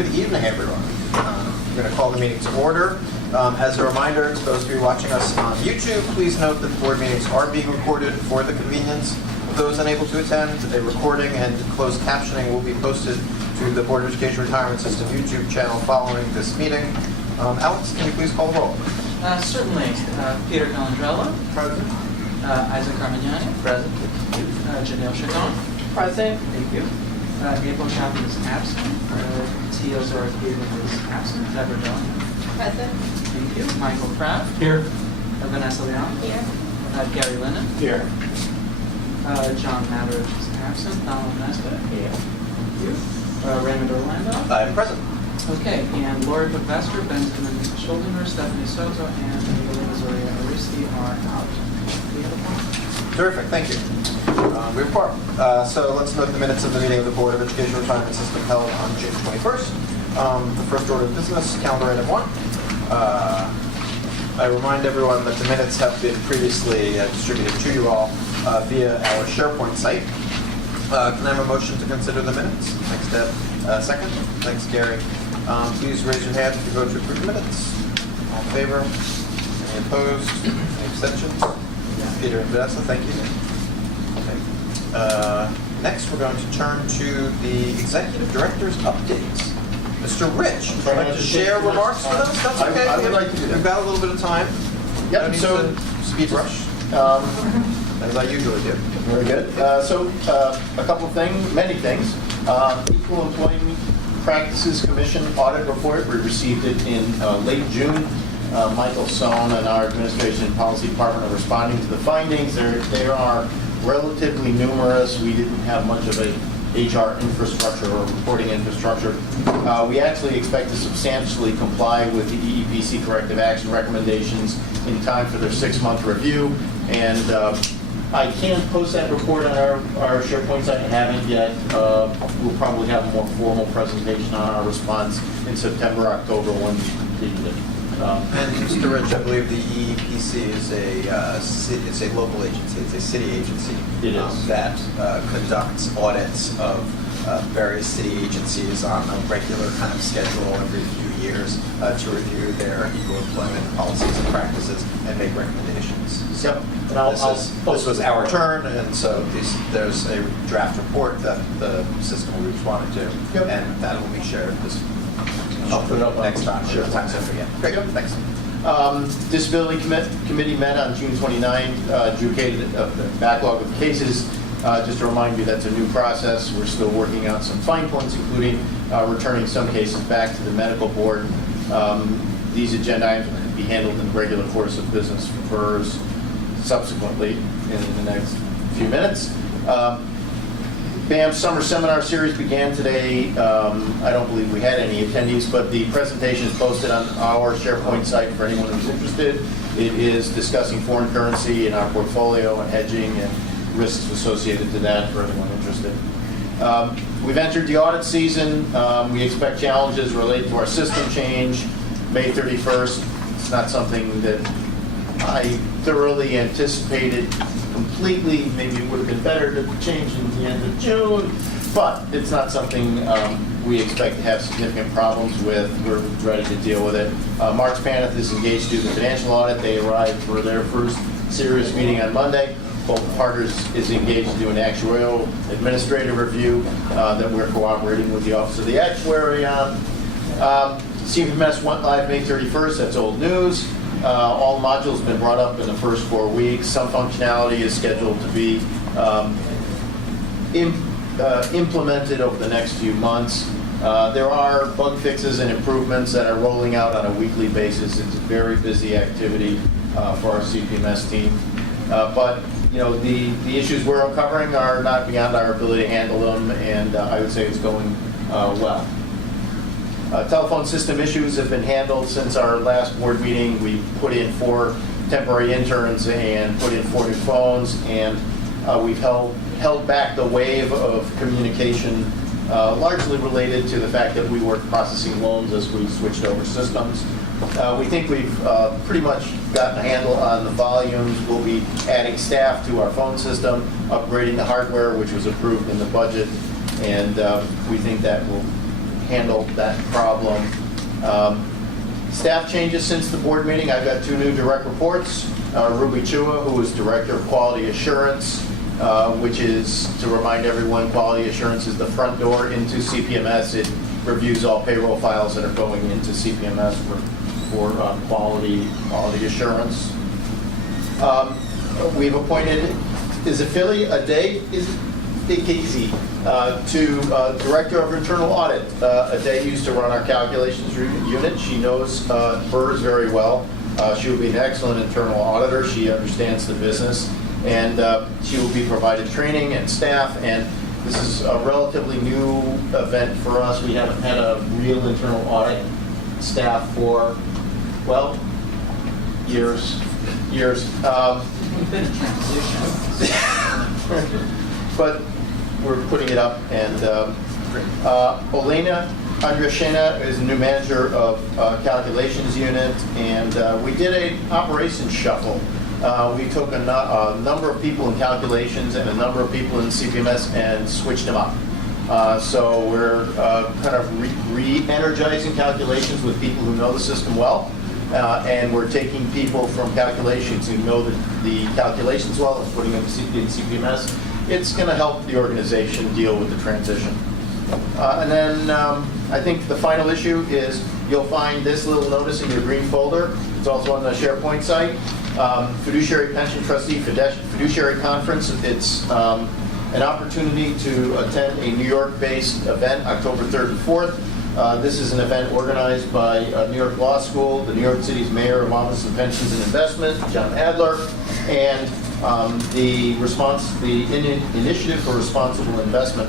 Good evening, everyone. I'm going to call the meeting to order. As a reminder to those of you watching us on YouTube, please note that the board meetings are being recorded for the convenience of those unable to attend. A recording and closed captioning will be posted to the Board of Education Retirement System YouTube channel following this meeting. Alex, can you please call the roll? Certainly. Peter Calandrella. Present. Isaac Carmignani. Present. Janelle Chacon. Present. Thank you. April Chapman is absent. Teal Zorkiewicz is absent. Deborah Dillon. Present. Thank you. Michael Kraft. Here. Vanessa Leon. Here. Gary Lennon. Here. John Matters is absent. Donald Nesbitt. Here. Thank you. Raymond Orlando. I am present. Okay, and Lori Pugvester, Benjamin Schuldinger, Stephanie Soto, and Evelina Zoria Aristi are out. We have a point. Terrific, thank you. We have a quorum. So let's note the minutes of the meeting of the Board of Education Retirement System held on June 21st. The first order of business, calendar item 1. I remind everyone that the minutes have been previously distributed to you all via our SharePoint site. Can I have a motion to consider the minutes? Thanks, Deb. Second? Thanks, Gary. Please raise your hand if you vote to approve the minutes. All in favor? Any opposed? Any abstentions? Peter and Vanessa, thank you. Okay. Next, we're going to turn to the Executive Director's updates. Mr. Rich, would you like to share remarks with us? That's okay. I would like to do that. We've got a little bit of time. Yep, No need so- to speed rush, as I usually do. Very good. A couple of things, many things. Equal Employment Practices Commission audit report. We received it in late June. Michael Sohn and our Administration and Policy Department are responding to the findings. They are relatively numerous. We didn't have much of a HR infrastructure or reporting infrastructure. We actually expect to substantially comply with the EEPC corrective action recommendations in time for their 6-month review. And I can post that report on our SharePoint site. I haven't yet. We'll probably have a more formal presentation on our response in September, October when we completed it. And Mr. Rich, I believe the EEPC is a local agency. It's a city agency. It is. That conducts audits of various city agencies on a regular kind of schedule every few years to review their equal employment policies and practices and make recommendations. So And this was our turn, and so there's a draft report that the system will be responding to, Yep. and that will be shared this. I'll put it up on- next time. Sure. Time's up again. Great, thanks. Disability Committee met on June 29, adjudicated a backlog of cases. Just to remind you, that's a new process. We're still working out some fine points, including returning some cases back to the medical board. These agenda items will be handled in the regular course of business for BERS subsequently in the next few minutes. BAM's summer seminar series began today. I don't believe we had any attendees, but the presentation is posted on our SharePoint site for anyone who's interested. It is discussing foreign currency in our portfolio and hedging and risks associated to that for anyone interested. We've entered the audit season. We expect challenges related to our system change May 31st. It's not something that I thoroughly anticipated completely. Maybe it would have been better to change in the end of June, but it's not something we expect to have significant problems with. We're ready to deal with it. Mark Spaneth is engaged to do the financial audit. They arrived for their first serious meeting on Monday. Both Partners is engaged to do an actuarial administrative review that we're cooperating with the Office of the Actuary on. CMS went live May 31st. That's old news. All modules have been brought up in the first 4 weeks. Some functionality is scheduled to be implemented over the next few months. There are bug fixes and improvements that are rolling out on a weekly basis. It's a very busy activity for our CPMS team. But you know, the issues we're uncovering are not beyond our ability to handle them, and I would say it's going well. Telephone system issues have been handled since our last board meeting. We put in 4 temporary interns and put in 4 new phones, and we've held back the wave of communication, largely related to the fact that we weren't processing loans as we switched over systems. We think we've pretty much gotten a handle on the volumes. We'll be adding staff to our phone system, upgrading the hardware, which was approved in the budget, and we think that will handle that problem. Staff changes since the board meeting. I've got 2 new direct reports. Ruby Chua, who is Director of Quality Assurance, which is, to remind everyone, quality assurance is the front door into CPMS. It reviews all payroll files that are going into CPMS for quality assurance. We've appointed, is it Philly, Easy to Director of Internal Audit. Ade used to run our calculations unit. She knows BERS very well. She will be an excellent internal auditor. She understands the business, and she will be provided training and staff. And this is a relatively new event for us. We haven't had a real internal audit staff for, well, years. We've been in transition. But we're putting it up, and Olena Andriashina is the new manager of calculations unit, and we did an operations shuffle. We took a number of people in calculations and a number of people in CPMS and switched them up. So we're kind of re-energizing calculations with people who know the system well, and we're taking people from calculations who know the calculations well and putting them in CPMS. It's going to help the organization deal with the transition. And then I think the final issue is you'll find this little notice in your green folder. It's also on the SharePoint site. Fiduciary Pension Trustee Fiduciary Conference. It's an opportunity to attend a New York-based event, October 3rd and 4th. This is an event organized by New York Law School, the New York City's Mayor of Office of Pensions and Investment, John Adler, and the Initiative for Responsible Investment.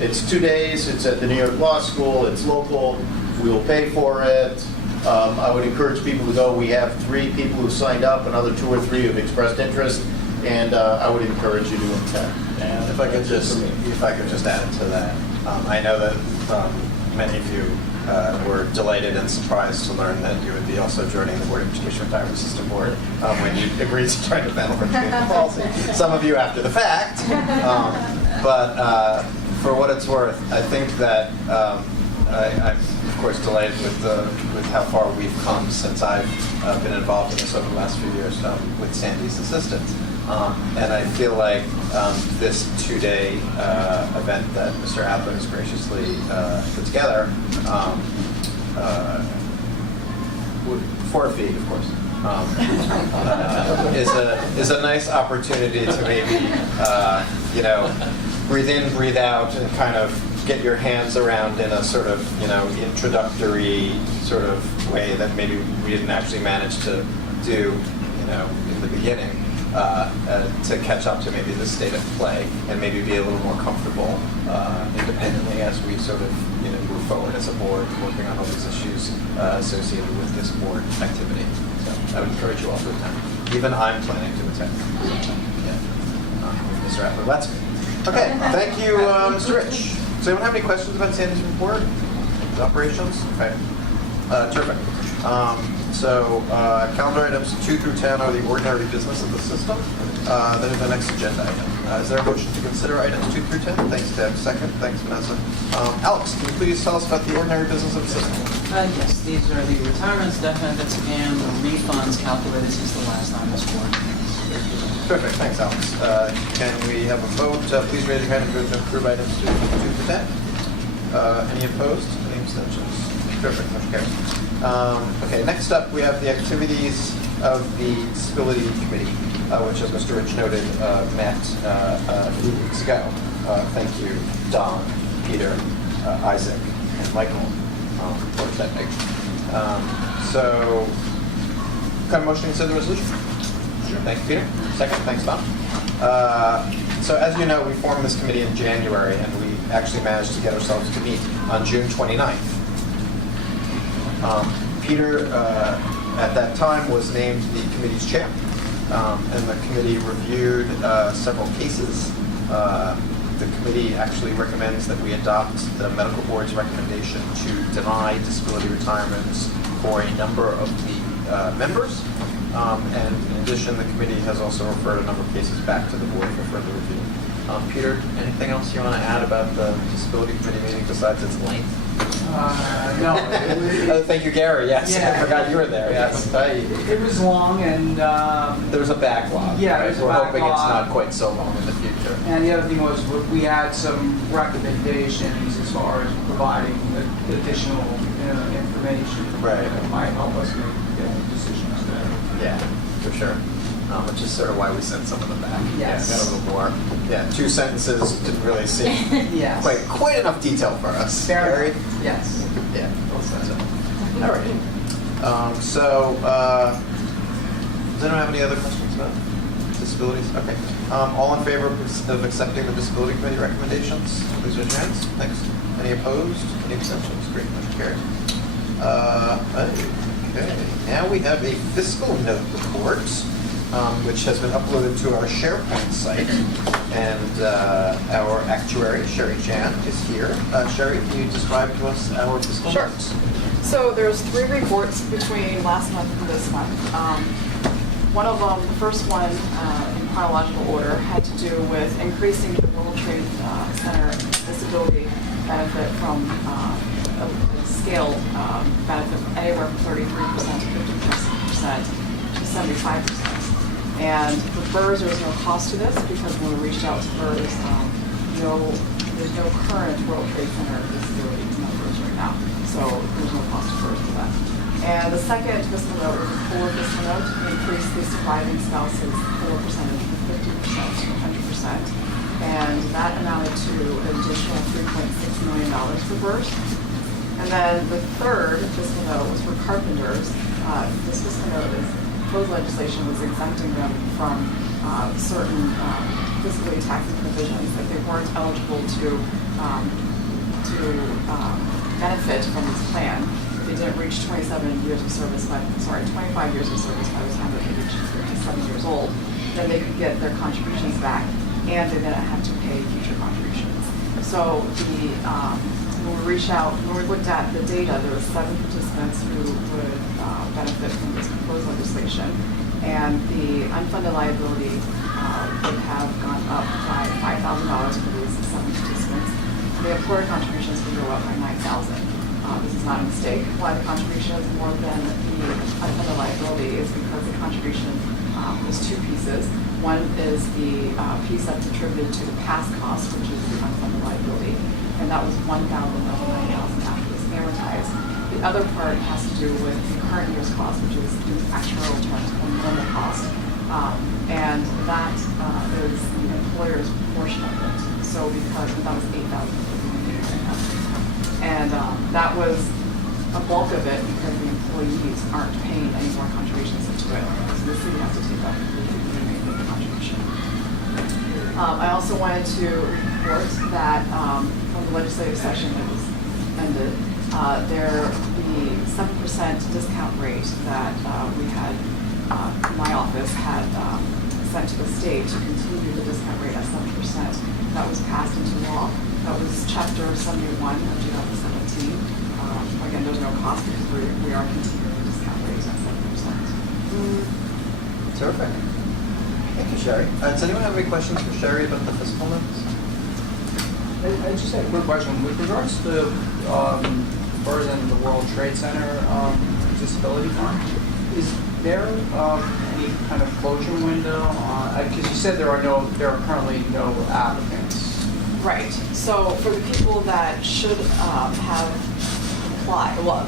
It's 2 days. It's at the New York Law School. It's local. We will pay for it. I would encourage people to go. We have 3 people who signed up, another 2 or 3 who have expressed interest, and I would encourage you to attend. And if I could just add to that, I know that many of you were delighted and surprised to learn that you would be also joining the Board of Education Retirement System Board when you agreed to join the panel for education policy. Some of you after the fact, but for what it's worth, I think that I'm of course delighted with how far we've come since I've been involved in this over the last few years with Sandy's assistance. And I feel like this 2-day event that Mr. Adler has graciously put together, for a fee, of course, is a nice opportunity to maybe, breathe in, breathe out, and kind of get your hands around in a sort of, introductory sort of way that maybe we didn't actually manage to do, in the beginning. To catch up to maybe the state of play and maybe be a little more comfortable independently as we sort of move forward as a board working on all these issues associated with this board activity. So I would encourage you all to attend. Even I'm planning to attend. So, yeah. Mr. Adler, that's good. Okay, thank you, Mr. Rich. Does anyone have any questions about Sandy's report? The operations? Okay. Terrific. So calendar items 2 through 10 are the ordinary business of the system. Then the next agenda item. Is there a motion to consider items 2 through 10? Thanks, Deb. Second. Thanks, Vanessa. Alex, can you please tell us about the ordinary business of the system? Yes, these are the retirements, death benefits, and the refunds calculated since the last time this board. Perfect. Thanks, Alex. Can we have a vote? Please raise your hand and vote to approve items 2 through 10. Any opposed? Any abstentions? Perfect. Motion carries. Okay, next up we have the activities of the Disability Committee, which, as Mr. Rich noted, met a few weeks ago. Thank you, Don, Peter, Isaac, and Michael for attending. So, kind of motion to consider the resolution? Sure. Thank you, Peter. Second, thanks, Don. So, as you know, we formed this committee in January, and we actually managed to get ourselves to meet on June 29th. Peter, at that time, was named the committee's chair, and the committee reviewed several cases. The committee actually recommends that we adopt the medical board's recommendation to deny disability retirements for a number of the members. And in addition, the committee has also referred a number of cases back to the board for further review. Peter, anything else you want to add about the disability committee meeting besides its length? No. Thank you, Gary. Yes, Yeah. I forgot you were there. Yes. It was long and, There was a backlog. Yeah, right? there's a We're hoping it's backlog. not quite so long in the future. and the other thing was we had some recommendations as far as providing additional information. Right. That might help us make decisions there. Yeah, for sure. Which is sort of why we sent some of them back. Yes. Yeah, got a little more. Yeah, 2 sentences didn't really seem Yes. quite enough detail for us. Fair Gary? enough. Yes. Yeah. All right. Does anyone have any other questions about disabilities? Okay. All in favor of accepting the disability committee recommendations? Please raise your hands. Thanks. Any opposed? Any abstentions? Great. Motion carries. Okay. Now we have a fiscal note report, which has been uploaded to our SharePoint site, and our actuary, Sherry Jan, is here. Sherry, can you describe to us our fiscal Sure. notes? So there's 3 reports between last month and this month. One of them, the first one in chronological order, had to do with increasing the World Trade Center disability benefit from a scale benefit anywhere from 33% to 50% to 75%. And for BERS, there's no cost to this because when we reached out to BERS, there's no current World Trade Center disability numbers right now. So there's no cost to BERS for that. And the second fiscal note was a core fiscal note to increase the surviving spouse's core percentage from 50% to 100%. And that amounted to an additional $3.6 million for BERS. And then the third fiscal note was for carpenters. This fiscal note is proposed legislation was exempting them from certain fiscally taxing provisions that they weren't eligible to benefit from this plan. If they didn't reach 25 years of service by the time that they reached 57 years old, then they could get their contributions back, and they didn't have to pay future contributions. So when we reached out, when we looked at the data, there were 7 participants who would benefit from this proposed legislation, and the unfunded liability would have gone up by $5,000 for these 7 participants. The employer contributions would go up by $9,000. This is not a mistake. Why the contribution is more than the unfunded liability is because the contribution is 2 pieces. One is the piece that's attributed to the past cost, which is the unfunded liability, and that was $1,000 of $9,000 after it's amortized. The other part has to do with the current year's cost, which is the actuarial terms or normal cost, and that is the employer's portion of it. So because that was $8,000. And that was a bulk of it because the employees aren't paying any more contributions into it. So the city has to take up the remaining contribution. I also wanted to report that from the legislative session that was ended, the 7% discount rate that we had, my office had sent to the state to continue the discount rate at 7%. That was passed into law. That was Chapter 71 of 2017. Again, there's no cost because we are continuing the discount rate at 7%. Terrific. Thank you, Sherry. Does anyone have any questions for Sherry about the fiscal notes? I just had a quick question. With regards to BERS and the World Trade Center disability fund, is there any kind of closure window? Because you said there are currently no applicants. Right. So for the people that should have applied, well,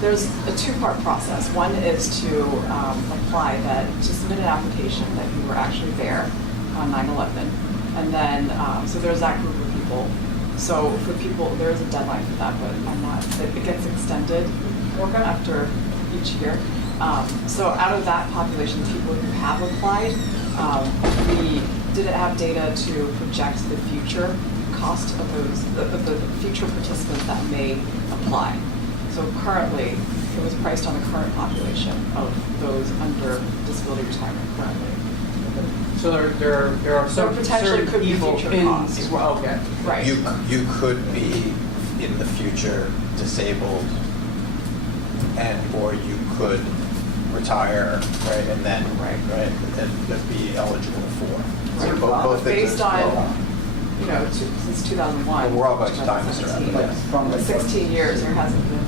there's a 2-part process. One is to apply to submit an application that you were actually there on 9/11, and then so there's that group of people. So for people, there is a deadline for that, but it gets extended after each year. So out of that population, the people who have applied, we didn't have data to project the future cost of the future participants that may apply. So currently, it was priced on the current population of those under disability retirement currently. So there are some potentially certain could be people future in costs. as well. Okay. Right. You could be in the future disabled, or you could retire, right, and then, Right. and be eligible for. So Right. both things Based are- on, since 2001. We're all about to time, Mr. 2017, Adams. From the- 16 years, there hasn't been.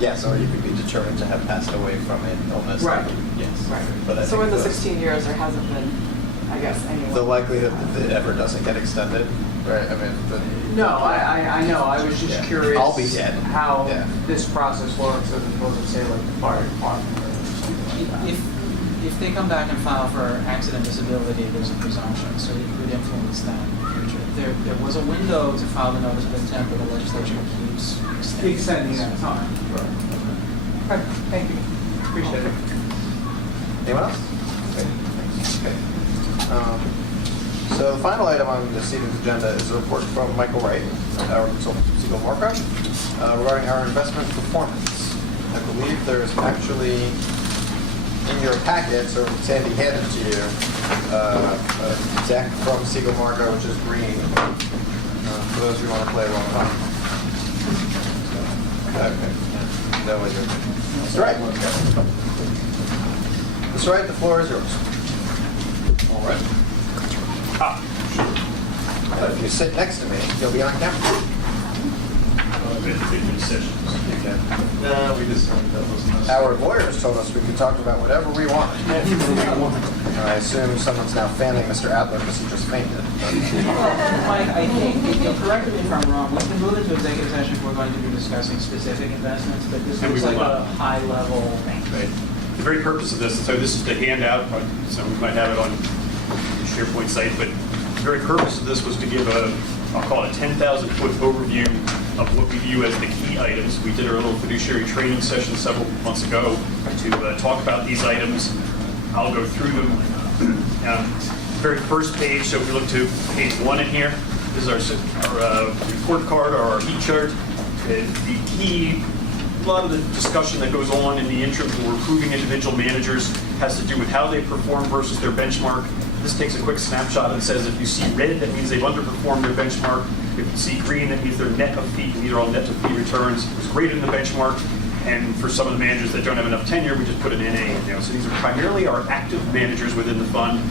Yes, or you could be determined to have passed away from an illness. Right. Yes. Right. But I So think in the the- 16 years, there hasn't been, I guess, anyone. The likelihood that it ever doesn't get extended, right? I mean, No, I know, I was just Yeah. curious. I'll be dead. How Yeah. this process works as opposed to say like the fire department or something like that. If they come back and file for accident disability, there's a presumption, so it could influence that in the future. There was a window to file the notice of intent, but the legislature keeps Extending that time. Okay, thank you. Appreciate it. anyone else? Okay, thanks. Okay. So the final item on this evening's agenda is a report from Michael Wright, our consultant from Siegel Markup, regarding our investment performance. I believe there's actually in your packets, or Sandy handed to you, a deck from Siegel Markup, which is green, for those who want to play along. Okay. That was your. Mr. Wright. Mr. Wright, the floor is yours. All right. If you sit next to me, you'll be on camera. No, we just, that was nice. Our lawyers told us we could talk about whatever we want. I assume someone's now fanning Mr. Adler because he just fainted. Mike, I think, you'll correct me if I'm wrong, we can move into executive session if we're going to be discussing specific investments, but this And we looks like will a not. high-level. Right. The very purpose of this, so this is the handout, some might have it on the SharePoint site, but the very purpose of this was to give a, I'll call it a 10,000-foot overview of what we view as the key items. We did our little fiduciary training session several months ago to talk about these items. I'll go through them. Very first page, so if we look to page 1 in here, this is our report card or our heat chart. The key, a lot of the discussion that goes on in the interim when we're approving individual managers has to do with how they perform versus their benchmark. This takes a quick snapshot and says if you see red, that means they've underperformed their benchmark. If you see green, that means their net of fee, these are all net of fee returns, was greater than the benchmark. And for some of the managers that don't have enough tenure, we just put an NA in there. So these are primarily our active managers within the fund.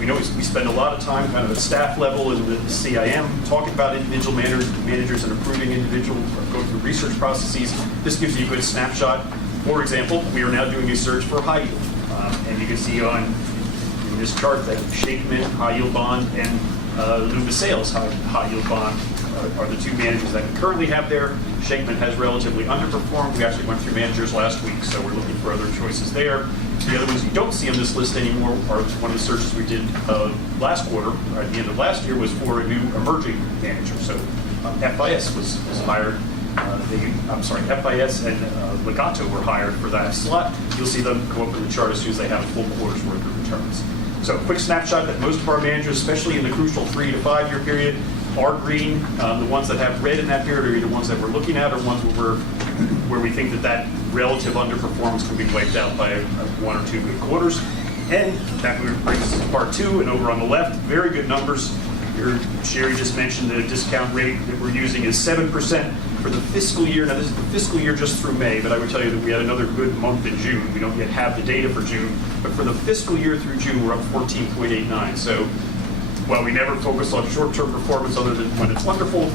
We know we spend a lot of time kind of at staff level and the CIM talking about individual managers and approving individual, going through research processes. This gives you a good snapshot. For example, we are now doing a search for high yield. And you can see on in this chart that Shakeman, high yield bond, and Luba Sales, high yield bond are the two managers that we currently have there. Shakeman has relatively underperformed. We actually went through managers last week, so we're looking for other choices there. The other ones you don't see on this list anymore are one of the searches we did last quarter, or at the end of last year, was for a new emerging manager. So FIS was hired. FIS and Legato were hired for that slot. You'll see them go up in the chart as soon as they have a full quarter's worth of returns. So a quick snapshot that most of our managers, especially in the crucial 3 to 5 year period, are green. The ones that have red in that period are either ones that we're looking at or ones where we think that relative underperformance can be wiped out by 1 or 2 good quarters. And that brings us to part 2, and over on the left, very good numbers. Sherry just mentioned the discount rate that we're using is 7% for the fiscal year. Now, this is the fiscal year just through May, but I would tell you that we had another good month in June. We don't yet have the data for June, but for the fiscal year through June, we're up 14.89. So while we never focus on short-term performance other than when it's wonderful,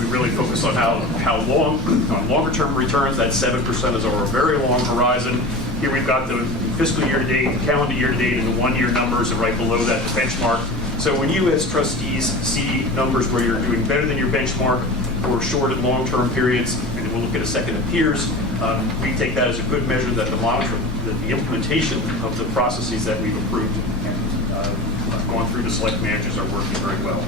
we really focus on how long, on longer-term returns. That 7% is over a very long horizon. Here we've got the fiscal year to date, the calendar year to date, and the 1 year numbers, and right below that, the benchmark. So when you as trustees see numbers where you're doing better than your benchmark for short and long-term periods, and we'll look at a second at peers, we take that as a good measure that the implementation of the processes that we've approved and gone through to select managers are working very well.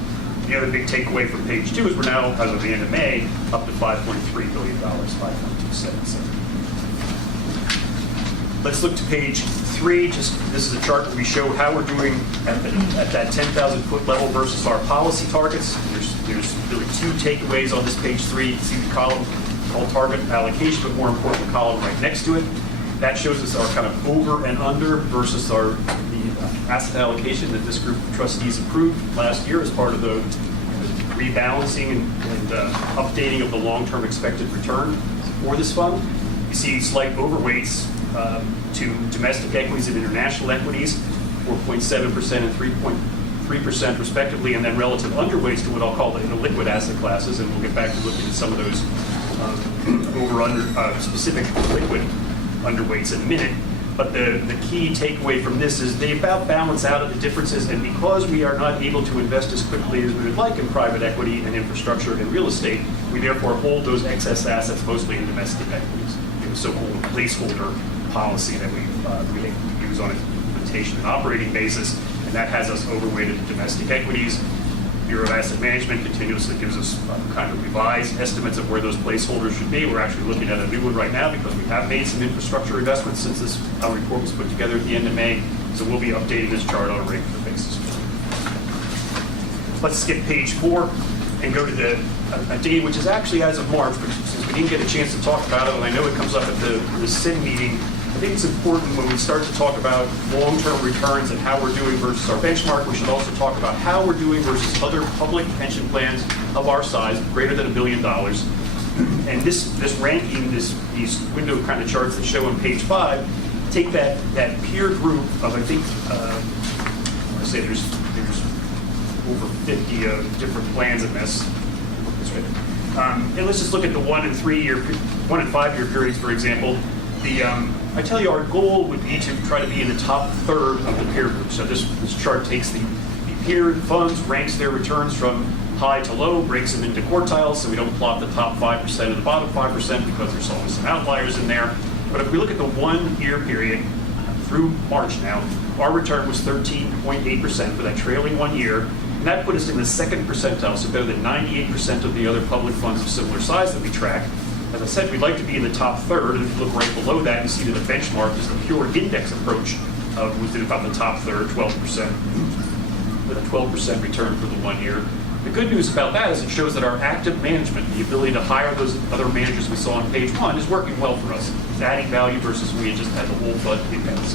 The other big takeaway from page 2 is we're now, as of the end of May, up to $5.3 billion, 5.277. Let's look to page 3. This is a chart where we show how we're doing at that 10,000-foot level versus our policy targets. There's really 2 takeaways on this page 3. You see the column called target allocation, but more important, the column right next to it. That shows us our kind of over and under versus the asset allocation that this group of trustees approved last year as part of the rebalancing and updating of the long-term expected return for this fund. You see slight overweights to domestic equities and international equities, 4.7% and 3.3% respectively, and then relative underweights to what I'll call the illiquid asset classes, and we'll get back to looking at some of those specific liquid underweights in a minute. But the key takeaway from this is they about balance out of the differences, and because we are not able to invest as quickly as we would like in private equity and infrastructure and real estate, we therefore hold those excess assets mostly in domestic equities. The so-called placeholder policy that we use on an implementation and operating basis, and that has us overweighted in domestic equities. Bureau of Asset Management continuously gives us kind of revised estimates of where those placeholders should be. We're actually looking at a new one right now because we have made some infrastructure investments since this report was put together at the end of May. So we'll be updating this chart on a regular basis. Let's skip page 4 and go to a date which is actually as of March, but since we didn't get a chance to talk about it, and I know it comes up at the SIN meeting, I think it's important when we start to talk about long-term returns and how we're doing versus our benchmark, we should also talk about how we're doing versus other public pension plans of our size, greater than $1 billion. And this ranking, these window kind of charts that show on page 5, take that peer group of, I think, I want to say there's over 50 different plans in this. And let's just look at the 1 and 5 year periods, for example. I tell you, our goal would be to try to be in the top third of the peer group. So this chart takes the peer funds, ranks their returns from high to low, breaks them into quartiles, so we don't plot the top 5% and the bottom 5% because there's always some outliers in there. But if we look at the 1 year period through March now, our return was 13.8% for that trailing 1 year. And that put us in the second percentile, so better than 98% of the other public funds of similar size that we track. As I said, we'd like to be in the top third, and if you look right below that, you see that the benchmark is the pure index approach within about the top third, 12%, with a 12% return for the 1 year. The good news about that is it shows that our active management, the ability to hire those other managers we saw on page 1, is working well for us. It's adding value versus we had just had the whole fund index.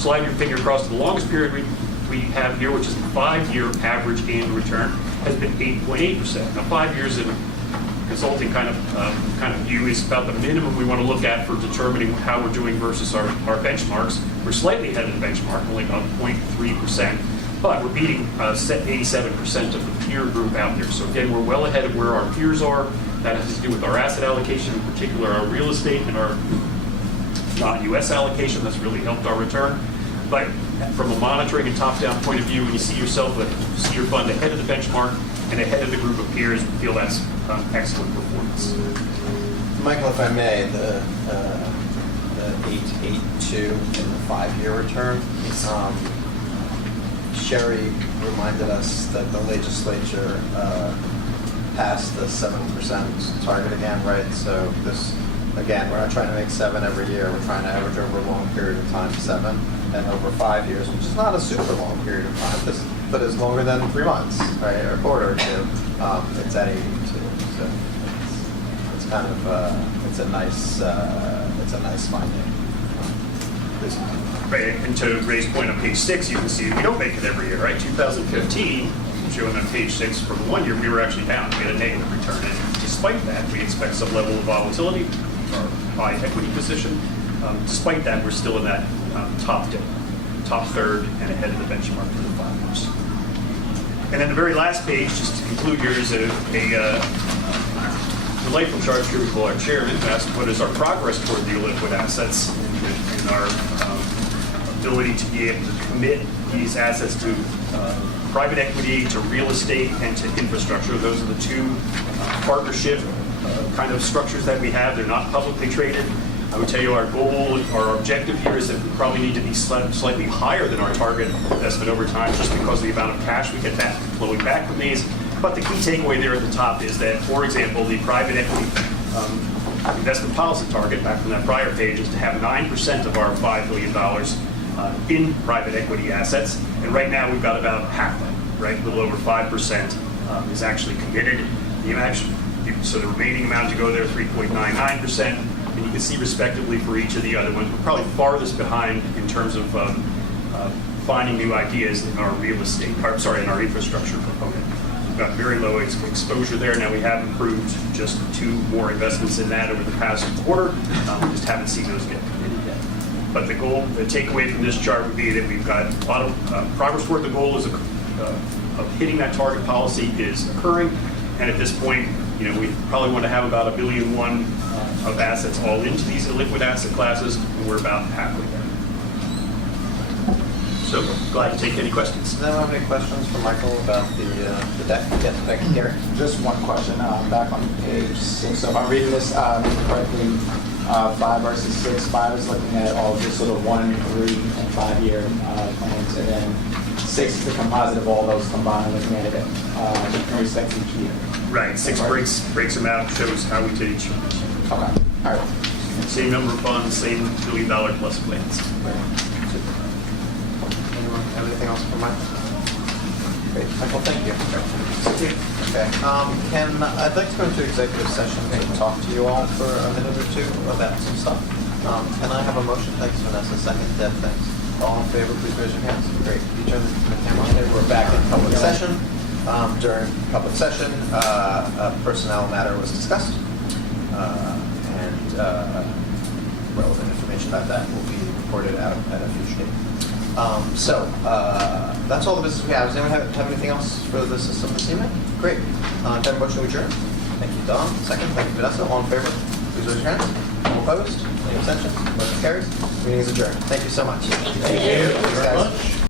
Slide your finger across to the longest period we have here, which is the 5-year average annual return, has been 8.8%. Now, 5 years in consulting kind of view is about the minimum we want to look at for determining how we're doing versus our benchmarks. We're slightly ahead of the benchmark, only about 0.3%, but we're beating 87% of the peer group out there. So again, we're well ahead of where our peers are. That has to do with our asset allocation, in particular our real estate and our non-U.S. allocation. That's really helped our return. But from a monitoring and top-down point of view, when you see your fund ahead of the benchmark and ahead of the group of peers, we feel that's excellent performance. Michael, if I may, the 882 in the 5-year return. Sherry reminded us that the legislature passed the 7% target again, right? So this, again, we're not trying to make 7 every year. We're trying to average over a long period of time 7, and over 5 years, which is not a super long period of time, but is longer than 3 months, right, or a quarter or two. It's at 82, so it's kind of it's a nice finding. Right, and to Ray's point on page 6, you can see we don't make it every year, right? 2015, showing on page 6, for the 1 year, we were actually down. We had a negative return. And despite that, we expect some level of volatility, our high equity position. Despite that, we're still in that top third and ahead of the benchmark for the 5 years. And then the very last page, just to conclude here, is a delightful chart here we call our chairman asked what is our progress toward the illiquid assets and our ability to be able to commit these assets to private equity, to real estate, and to infrastructure. Those are the 2 partnership kind of structures that we have. They're not publicly traded. I would tell you our goal, our objective here is that we probably need to be slightly higher than our target investment over time just because of the amount of cash we get back flowing back from these. But the key takeaway there at the top is that, for example, the private equity investment policy target back from that prior page is to have 9% of our $5 billion in private equity assets. And right now we've got about half that, right? A little over 5% is actually committed. So the remaining amount to go there, 3.99%. And you can see respectively for each of the other ones, we're probably farthest behind in terms of finding new ideas in our real estate, in our infrastructure component. We've got very low exposure there. Now, we have approved just 2 more investments in that over the past quarter. We just haven't seen those get committed yet. But the goal, the takeaway from this chart would be that we've got a lot of progress toward the goal of hitting that target policy is occurring. And at this point, we probably want to have about $1.1 billion of assets all into these illiquid asset classes, and we're about halfway there. So glad to take any questions. Does anyone have any questions for Michael about the deck? Yes, thank you, Gary. Just one question, back on page 6. So if I'm reading this correctly, 5 versus 6, 5 is looking at all just sort of 1, 3, and 5-year plans, and then 6 is the composite of all those combined, looking at it in respect to each year. Right, 6 breaks them out, shows how we did each one. Okay, all right. Same number of funds, same $1 billion plus plans. Anyone have anything else for Michael? Great, Michael, thank you. Okay, I'd like to go into executive session and talk to you all for a minute or 2 about some stuff. Can I have a motion? Thanks, Vanessa. Second, Deb, thanks. All in favor, please raise your hands. Great. You turn the camera on. We're back in public session. During public session, a personnel matter was discussed, and relevant information about that will be reported out at a future date. So that's all the business we have. Does anyone have anything else for the system this evening? Great. Can I have a motion to adjourn? Thank you, Don. Second. Thank you, Vanessa. All in favor, please raise your hands. All opposed? Any abstentions? Motion carries. Meeting is adjourned. Thank you so much. Thank you. Thanks, guys.